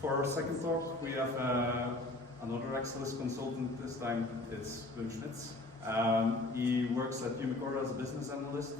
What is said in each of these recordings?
For our second talk, we have another Exellys consultant. This time it's Wim Schmitz. He works at Umicore as a business analyst,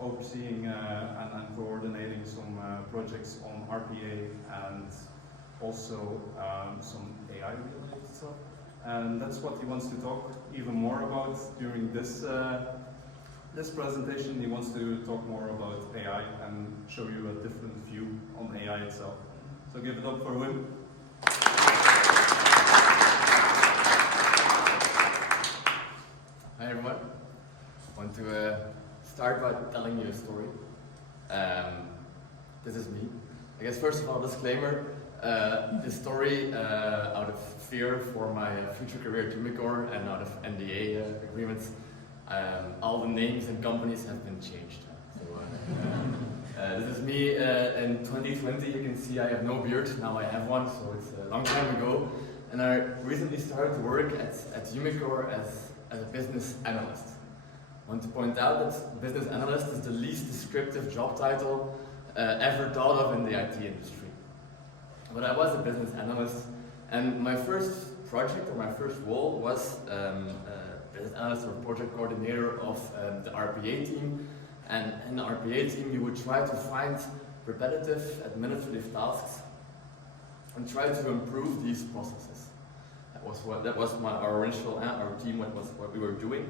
overseeing and coordinating some projects on RPA and also some AI related stuff. And that's what he wants to talk even more about during this this presentation. He wants to talk more about AI and show you a different view on AI itself. So give it up for Wim. Hi everyone. I want to start by telling you a story. This is me. I guess first of all, disclaimer, this story out of fear for my future career at Umicore and out of NDA agreements, all the names and companies have been changed. So, this is me in 2020. You can see I have no beard, now I have one, so it's a long time ago. And I recently started to work at Umicore as a business analyst. I want to point out that business analyst is the least descriptive job title ever thought of in the IT industry. But I was a business analyst, and my first project or my first role was business analyst or project coordinator of the RPA team. And in the RPA team, you would try to find repetitive administrative tasks and try to improve these processes. That was our original our team. What we were doing,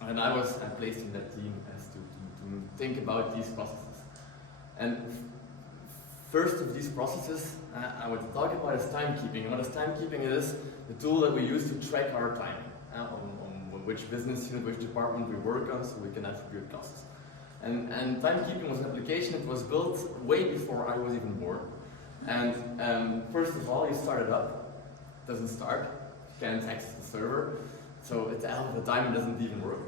and I was placed in that team as to think about these processes. And first of these processes, I want to talk about is timekeeping. And what is timekeeping? It is the tool that we use to track our timing on which business unit, which department we work on, so we can attribute costs. And timekeeping was an application that was built way before I was even born. And first of all, you start it up. It doesn't start. You can't access the server. So at the end of the time, it doesn't even work.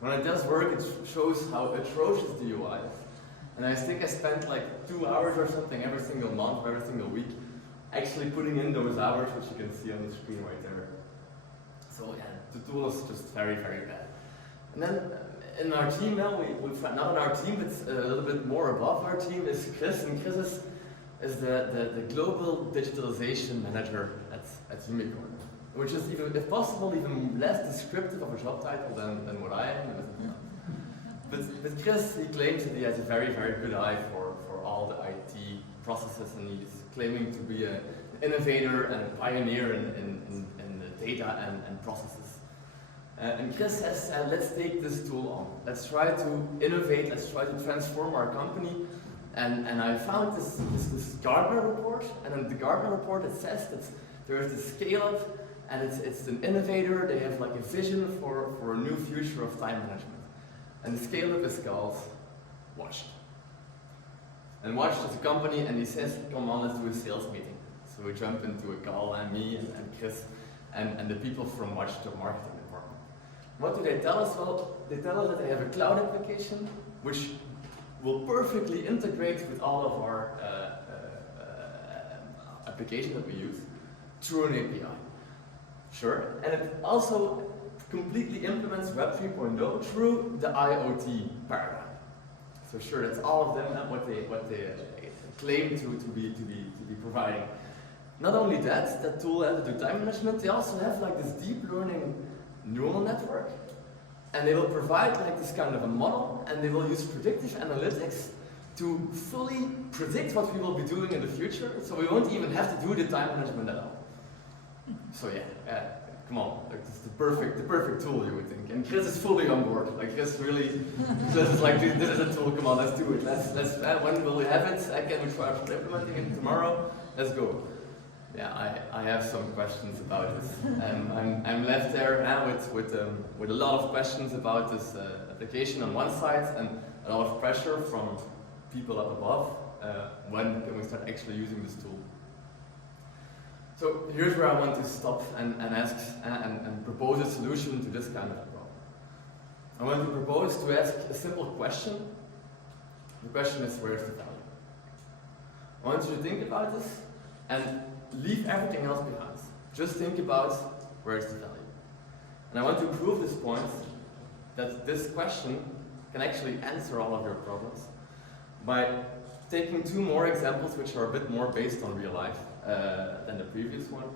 When it does work, it shows how atrocious the UI is. And I think I spent like 2 hours or something every single month or every single week actually putting in those hours, which you can see on the screen right there. So yeah, the tool is just very, very bad. And then in our team now, not in our team, but a little bit more above our team is Chris, and Chris is the global digitalization manager at Umicore, which is even, if possible, even less descriptive of a job title than what I am. But Chris, he claims that he has a very, very good eye for all the IT processes, and he's claiming to be an innovator and a pioneer in the data and processes. And Chris says, let's take this tool on. Let's try to innovate, let's try to transform our company. And I found this Gartner report, and in the Gartner report it says that there is this scale-up, and it's an innovator. They have like a vision for a new future of time management. And the scale-up is called Watch. And Watch is a company, and he says, come on, let's do a sales meeting. So we jump into a call, and me and Chris and the people from Watch, the marketing department. What do they tell us? Well, they tell us that they have a cloud application which will perfectly integrate with all of our applications that we use through an API. Sure, and it also completely implements Web 3.0 through the IoT paradigm. So sure, that's all of them what they claim to be providing. Not only that tool has to do time management, they also have like this deep learning neural network, and they will provide like this kind of a model, and they will use predictive analytics to fully predict what we will be doing in the future, so we won't even have to do the time management at all. So yeah, come on, like, this is the perfect tool, you would think. And Chris is fully on board. Like Chris is like, this is a tool. Come on, let's do it. Let's. When will we have it? Can we try implementing it tomorrow? Let's go. Yeah, I have some questions about this. I'm left there now with a lot of questions about this application on one side and a lot of pressure from people up above. When can we start actually using this tool? So here's where I want to stop and ask and propose a solution to this kind of a problem. I want to propose to ask a simple question. The question is, where's the value? I want you to think about this and leave everything else behind. Just think about where's the value. And I want to prove this point that this question can actually answer all of your problems by taking two more examples which are a bit more based on real life than the previous one,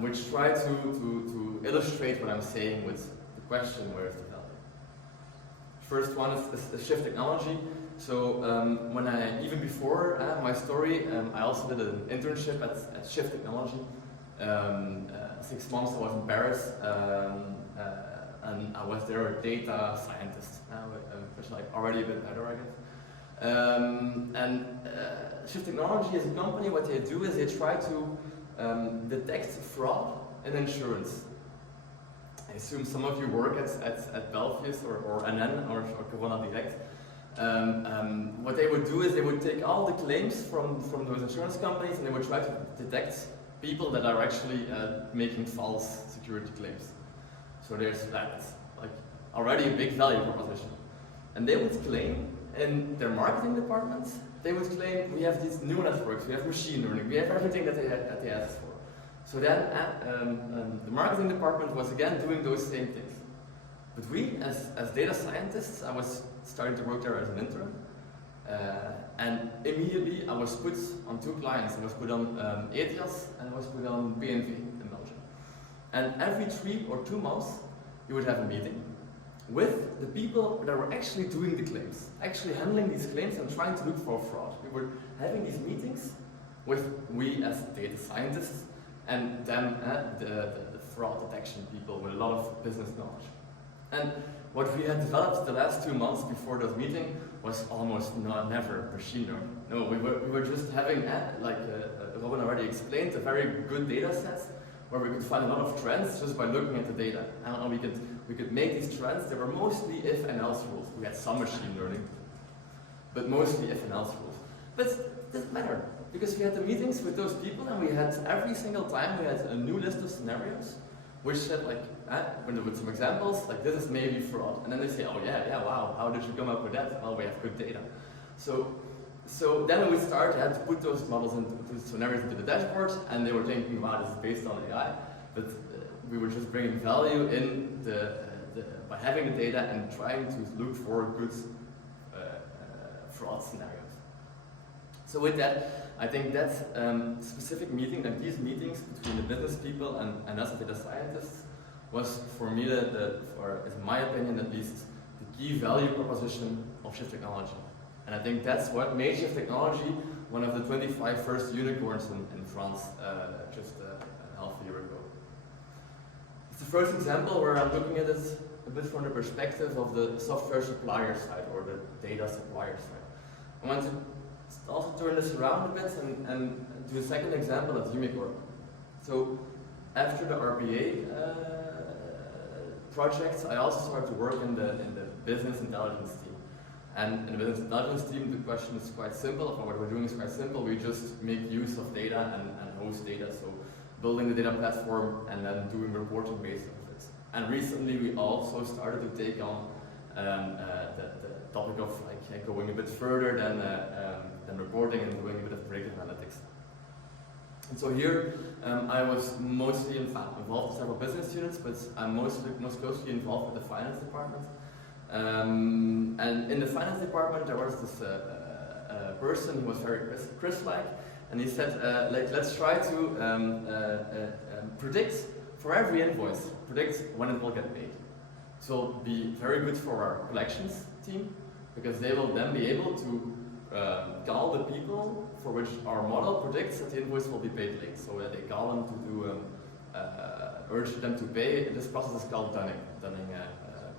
which try to illustrate what I'm saying with the question, where is the value? First one is shift technology. So even before my story, I also did an internship at Shift Technology. 6 months I was in Paris, and I was there a data scientist, which is like already a bit better, I guess. Shift Technology is a company. What they do is they try to detect fraud in insurance. I assume some of you work at Belfius or NN or Corona Direct. What they would do is they would take all the claims from those insurance companies and they would try to detect people that are actually making false security claims. So there's that, like already a big value proposition. And they would claim in their marketing departments, they would claim we have these neural networks, we have machine learning, we have everything that they asked for. So then the marketing department was again doing those same things. But we, as data scientists, I was starting to work there as an intern, and immediately I was put on two clients. I was put on ETIAS and I was put on BNV in Belgium. And every 3 or 2 months, you would have a meeting with the people that were actually doing the claims, actually handling these claims and trying to look for fraud. We were having these meetings with we as data scientists and them, the fraud detection people with a lot of business knowledge. And what we had developed the last 2 months before those meetings was almost never machine learning. No, we were just having, like Robin already explained, a very good data set where we could find a lot of trends just by looking at the data. And we could make these trends. They were mostly if and else rules. We had some machine learning, but mostly if and else rules. But it doesn't matter, because we had the meetings with those people and we had every single time we had a new list of scenarios which said like, with some examples, like this is maybe fraud. And then they say, oh yeah, wow, how did you come up with that? Well, we have good data. So then we started to put those models into scenarios into the dashboard, and they were thinking, wow, this is based on AI. But we were just bringing value in by having the data and trying to look for good fraud scenarios. So with that, I think that specific meeting, and these meetings between the business people and us as data scientists, was for me, or in my opinion at least, the key value proposition of Shift Technology. And I think that's what made Shift Technology one of the 25 first unicorns in France just a half a year ago. It's the first example where I'm looking at it a bit from the perspective of the software supplier side or the data supplier side. I want to also turn this around a bit and do a second example at Umicore. So after the RPA project, I also started to work in the business intelligence team. And in the business intelligence team, the question is quite simple, or what we're doing is quite simple. We just make use of data and host data. So building the data platform and then doing reporting based on it. And recently we also started to take on the topic of like going a bit further than reporting and doing a bit of predictive analytics. And so here I was mostly involved in several business units, but I'm most closely involved with the finance department. And in the finance department there was this person who was very Chris-like, and he said, let's try to predict for every invoice, predict when it will get paid. So it'll be very good for our collections team, because they will then be able to call the people for which our model predicts that the invoice will be paid late. So they call them to do, urge them to pay. This process is called dunning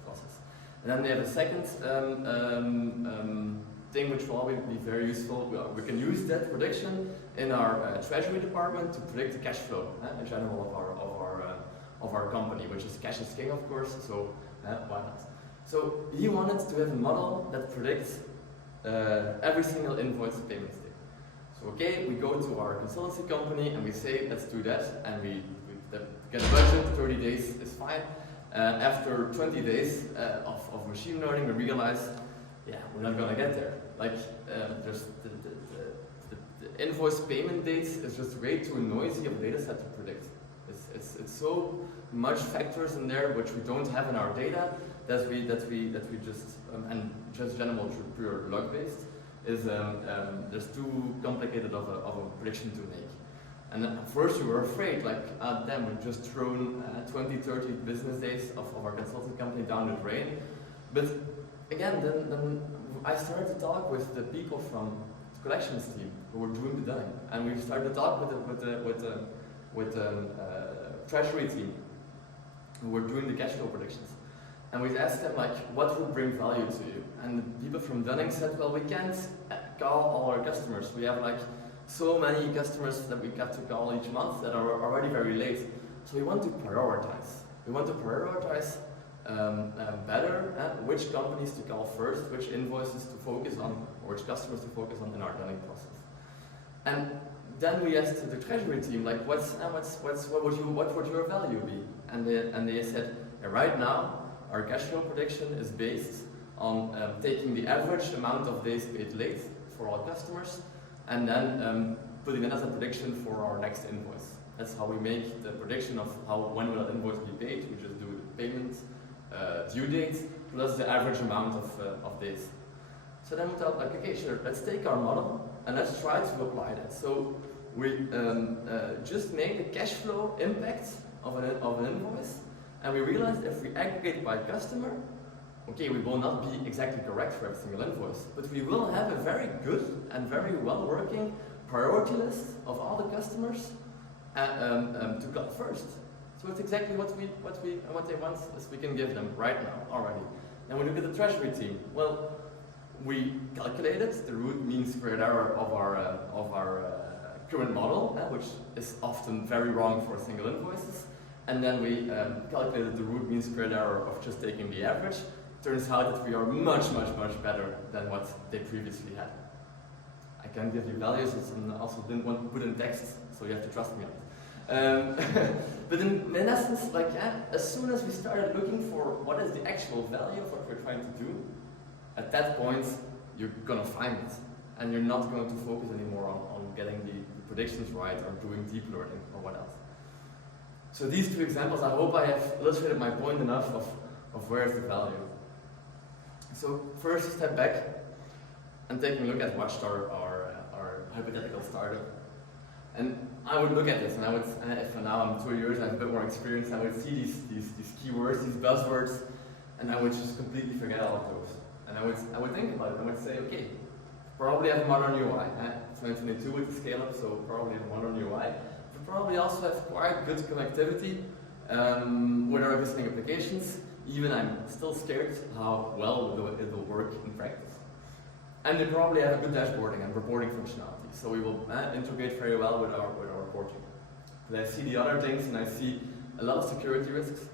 process. And then they have a second thing which will always be very useful. We can use that prediction in our treasury department to predict the cash flow in general of our company, which is cash is king, of course. So why not? So he wanted to have a model that predicts every single invoice payment day. So okay, we go to our consultancy company and we say, let's do that, and we get a budget, 30 days is fine. After 20 days of machine learning, we realize, yeah, we're not gonna get there. Like, there's the invoice payment dates is just way too noisy of a data set to predict. It's so much factors in there which we don't have in our data that we just and just general pure log based, is there's too complicated of a prediction to make. And at first we were afraid, like, damn, we've just thrown 20, 30 business days of our consulting company down the drain. But again, then I started to talk with the people from the collections team who were doing the dunning, and we started to talk with the treasury team who were doing the cash flow predictions. And we asked them, like, what would bring value to you? And the people from Dunning said, well, we can't call all our customers. We have like so many customers that we have to call each month that are already very late. So we want to prioritize. We want to prioritize better which companies to call first, which invoices to focus on, or which customers to focus on in our Dunning process. And then we asked the treasury team, like, what would your value be? And they said, right now, our cash flow prediction is based on taking the average amount of days paid late for all customers, and then putting it as a prediction for our next invoice. That's how we make the prediction of when will that invoice be paid. We just do the payment, due date, plus the average amount of days. So then we thought, like, okay, sure, let's take our model and let's try to apply that. So we just made the cash flow impact of an invoice, and we realized if we aggregate by customer, okay, we will not be exactly correct for every single invoice, but we will have a very good and very well working priority list of all the customers to cut first. So it's exactly what they want as we can give them right now already. Then we look at the treasury team. Well, we calculated the root mean squared error of our current model, which is often very wrong for single invoices. And then we calculated the root mean squared error of just taking the average. Turns out that we are much better than what they previously had. I can give you values, and also didn't want to put in text, so you have to trust me on it. But in essence, like, as soon as we started looking for what is the actual value of what we're trying to do, at that point, you're gonna find it. And you're not going to focus anymore on getting the predictions right or doing deep learning or what else. So these two examples, I hope I have illustrated my point enough of where is the value. So first, step back and taking a look at our hypothetical startup. And I would look at this, and I would, if now I'm 2 years, I have a bit more experience, I would see these keywords, these buzzwords, and I would just completely forget all of those. And I would think about it. I would say, okay, probably have a modern UI. 2022 with the scale up, so probably have a modern UI. But probably also have quite good connectivity with our existing applications. Even I'm still scared how well it will work in practice. And they probably have a good dashboarding and reporting functionality. So we will integrate very well with our reporting. But I see the other things, and I see a lot of security risks.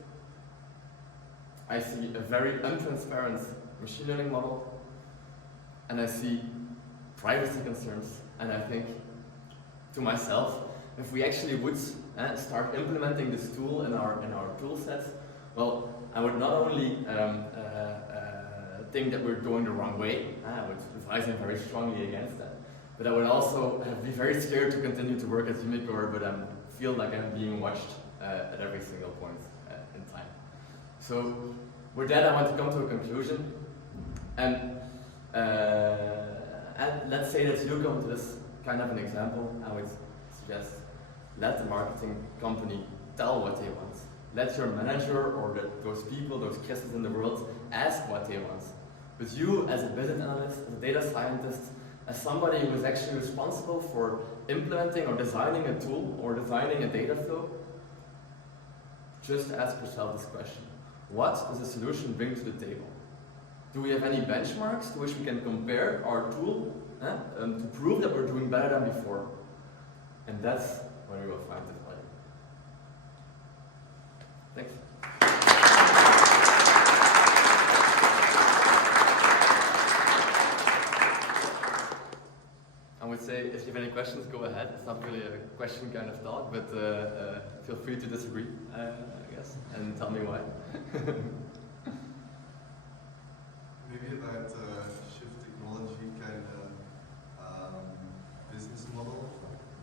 I see a very untransparent machine learning model, and I see privacy concerns. And I think to myself, if we actually would start implementing this tool in our tool sets, well, I would not only think that we're going the wrong way, I would advise him very strongly against that, but I would also be very scared to continue to work at Umicore, but feel like I'm being watched at every single point in time. So with that, I want to come to a conclusion, and let's say that you come to this kind of an example. I would suggest let the marketing company tell what they want. Let your manager or those people, those Chris's in the world, ask what they want. But you, as a business analyst, as a data scientist, as somebody who is actually responsible for implementing or designing a tool or designing a data flow, just ask yourself this question. What does the solution bring to the table? Do we have any benchmarks to which we can compare our tool to prove that we're doing better than before? And that's where we will find the value. Thanks. I would say if you have any questions, go ahead. It's not really a question kind of talk, but feel free to disagree, I guess, and tell me why. Maybe about shift technology kind of business model,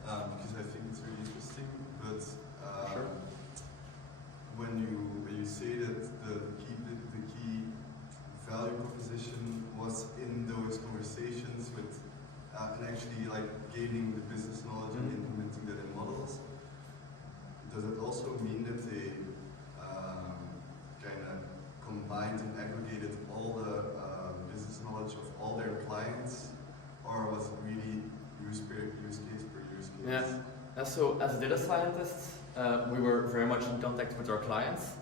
because I think it's really interesting. But Sure. when you say that the key value proposition was in those conversations with Yeah. So as data scientists, we were very much in contact with our clients,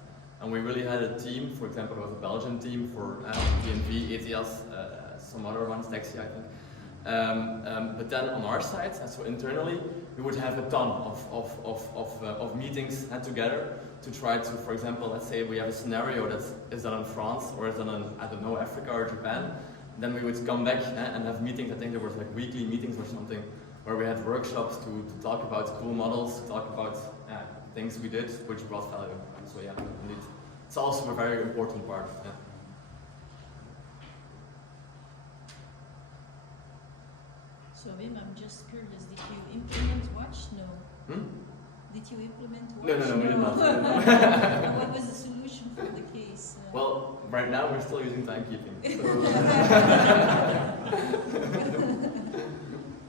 and we really had a team. For example, there was a Belgian team for DNV, ETIAS, some other ones, Taxi, I think. But then on our side, and so internally, we would have a ton of meetings together to try to, for example, let's say we have a scenario that is done in France or is done in, I don't know, Africa or Japan. Then we would come back and have meetings. I think there was like weekly meetings or something where we had workshops to talk about cool models, to talk about things we did which brought value. So yeah, indeed, it's also a very important part. Yeah. So Wim, I'm just curious, did you implement Watch? No. Did you implement Watch? No, we did not. And what was the solution for the case? Well, right now we're still using timekeeping.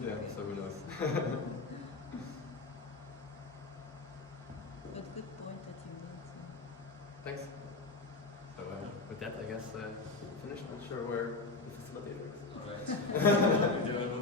So yeah, so who knows. But good point that you made. Thanks. So with that, I guess finished. Not sure where the facilitator is. All right.